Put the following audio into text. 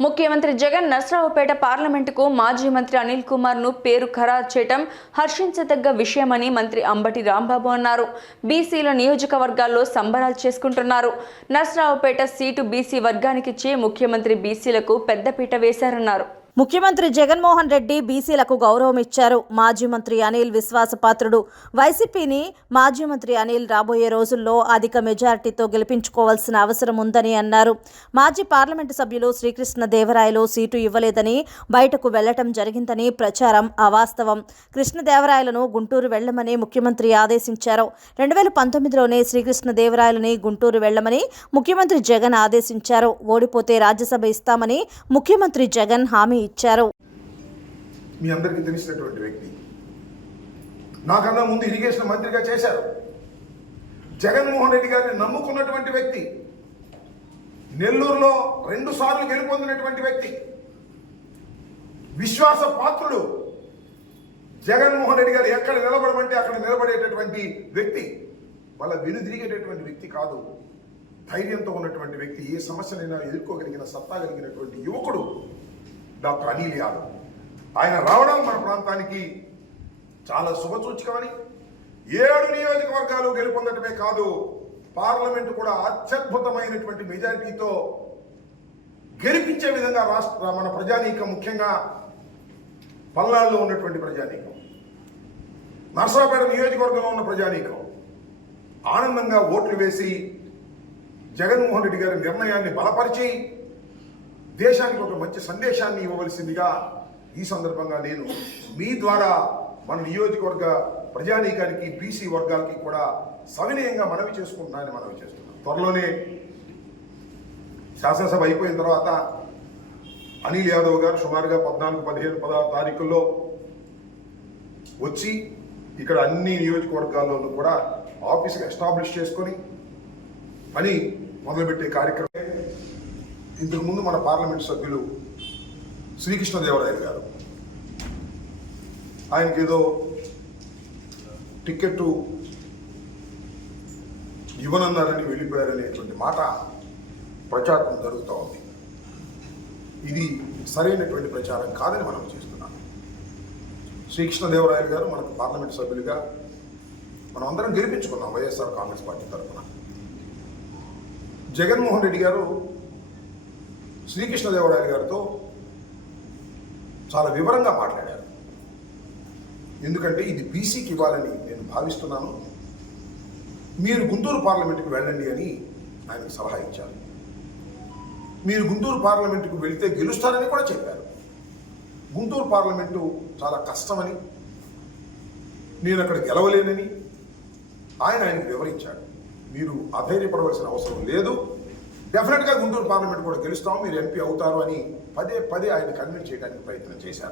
ముఖ్యమంత్రి జగన్ నర్సరావుపేట పార్లమెంటుకు మాజీ మంత్రి అనిల్ కుమార్ను పేరు ఖరారు చేయటం హర్షించదగ్గ విషయమని మంత్రి అంబటి రాంబాబు అన్నారు. బీసీల నియోజకవర్గాల్లో సంబరాలు చేసుకుంటున్నారు. నర్సరావుపేట సీటు బీసీ వర్గానికిచ్చి ముఖ్యమంత్రి బీసీలకు పెద్దపీట వేశారన్నారు. ముఖ్యమంత్రి జగన్మోహన్ రెడ్డి బీసీలకు గౌరవం ఇచ్చారు. మాజీ మంత్రి అనిల్ విశ్వాసపాత్రుడు. వైసీపీని మాజీ మంత్రి అనిల్ రాబోయే రోజుల్లో అధిక మెజారిటీతో గెలిపించుకోవాల్సిన అవసరం ఉందని అన్నారు. మాజీ పార్లమెంటు సభ్యులు శ్రీకృష్ణ దేవరాయలు సీటు ఇవ్వలేదని బయటకు వెళ్ళటం జరిగిందని ప్రచారం అవాస్తవం. కృష్ణదేవరాయలను గుంటూరు వెళ్ళమని ముఖ్యమంత్రి ఆదేశించారు. రెండు వేల పంతొమ్మిదిలోనే శ్రీకృష్ణ దేవరాయలని గుంటూరు వెళ్ళమని ముఖ్యమంత్రి జగన్ ఆదేశించారు. ఓడిపోతే రాజ్యసభ ఇస్తామని ముఖ్యమంత్రి జగన్ హామీ ఇచ్చారు. మీ అందరికీ తెలిసినటువంటి వ్యక్తి. నాకన్నా ముందు ఇరిగేషన్ మంత్రిగా చేశారు. జగన్మోహన్ రెడ్డి గారిని నమ్ముకున్నటువంటి వ్యక్తి. నెల్లూరులో రెండు సార్లు గెలుపొందినటువంటి వ్యక్తి. విశ్వాస పాత్రుడు. జగన్మోహన్ రెడ్డి గారు ఎక్కడ నిలబడమంటే అక్కడ నిలబడేటటువంటి వ్యక్తి. వాళ్ళ వెనుదిరిగేటటువంటి వ్యక్తి కాదు. ధైర్యంతో ఉన్నటువంటి వ్యక్తి. ఏ సమస్యనైనా ఎదుర్కోగలిగిన సత్తా కలిగినటువంటి యువకుడు. డాక్టర్ అనిల్ యాదవ్. ఆయన రావడం మన ప్రాంతానికి చాలా శుభసూచకమని. ఏడు నియోజకవర్గాలు గెలుపొందటమే కాదు పార్లమెంటు కూడా అత్యద్భుతమైనటువంటి మెజారిటీతో గెలిపించే విధంగా రాష్ట్ర మన ప్రజానీకం ముఖ్యంగా పల్నాడులో ఉన్నటువంటి ప్రజానీకం. నర్సరాపేట నియోజకవర్గంలో ఉన్న ప్రజానీకం. ఆనందంగా ఓట్లు వేసి జగన్మోహన్ రెడ్డి గారి నిర్ణయాన్ని బలపరిచి దేశానికి ఒక మంచి సందేశాన్ని ఇవ్వవలసిందిగా ఈ సందర్భంగా నేను మీ ద్వారా మన నియోజకవర్గ ప్రజానీకానికి బీసీ వర్గాలకి కూడా సవినయంగా మనవి చేసుకుంటున్నానని మనవి చేస్తున్నాను. త్వరలోనే శాసనసభ అయిపోయిన తర్వాత అనిల్ యాదవ్ గారు సుమారుగా పద్నాలుగు పదిహేను పదహారు తారీఖుల్లో వచ్చి ఇక్కడ అన్ని నియోజకవర్గాల్లోనూ కూడా ఆఫీసులు ఎస్టాబ్లిష్ చేసుకొని పని మొదలుపెట్టే కార్యక్రమం ఇంతకుముందు మన పార్లమెంట్ సభ్యులు శ్రీకృష్ణదేవరాయలు గారు. ఆయనకి ఏదో టికెట్ ఇవ్వనన్నారని వెళ్ళిపోయారనేటువంటి మాట ప్రచారం జరుగుతూ ఉంది. ఇది సరైనటువంటి ప్రచారం కాదని మనం చేస్తున్నాం. శ్రీకృష్ణదేవరాయలు గారు మనకు పార్లమెంట్ సభ్యులుగా మనం అందరం గెలిపించుకున్నాం వైఎస్ఆర్ కాంగ్రెస్ పార్టీ తరఫున. జగన్మోహన్ రెడ్డి గారు శ్రీకృష్ణదేవరాయలు గారితో చాలా వివరంగా మాట్లాడారు. ఎందుకంటే ఇది బీసీకి ఇవ్వాలని నేను భావిస్తున్నాను. మీరు గుంటూరు పార్లమెంటుకు వెళ్ళండి అని ఆయనకు సలహా ఇచ్చారు. మీరు గుంటూరు పార్లమెంటుకు వెళితే గెలుస్తారని కూడా చెప్పారు. గుంటూరు పార్లమెంటు చాలా కష్టమని నేను అక్కడ గెలవలేనని ఆయన ఆయనకు వివరించాడు. మీరు అధైర్యపడవలసిన అవసరం లేదు. డెఫినెట్గా గుంటూరు పార్లమెంట్ కూడా గెలుస్తాం మీరు ఎంపీ అవుతారు అని పదే పదే ఆయన కన్విన్స్ చేయడానికి ప్రయత్నం చేశారు.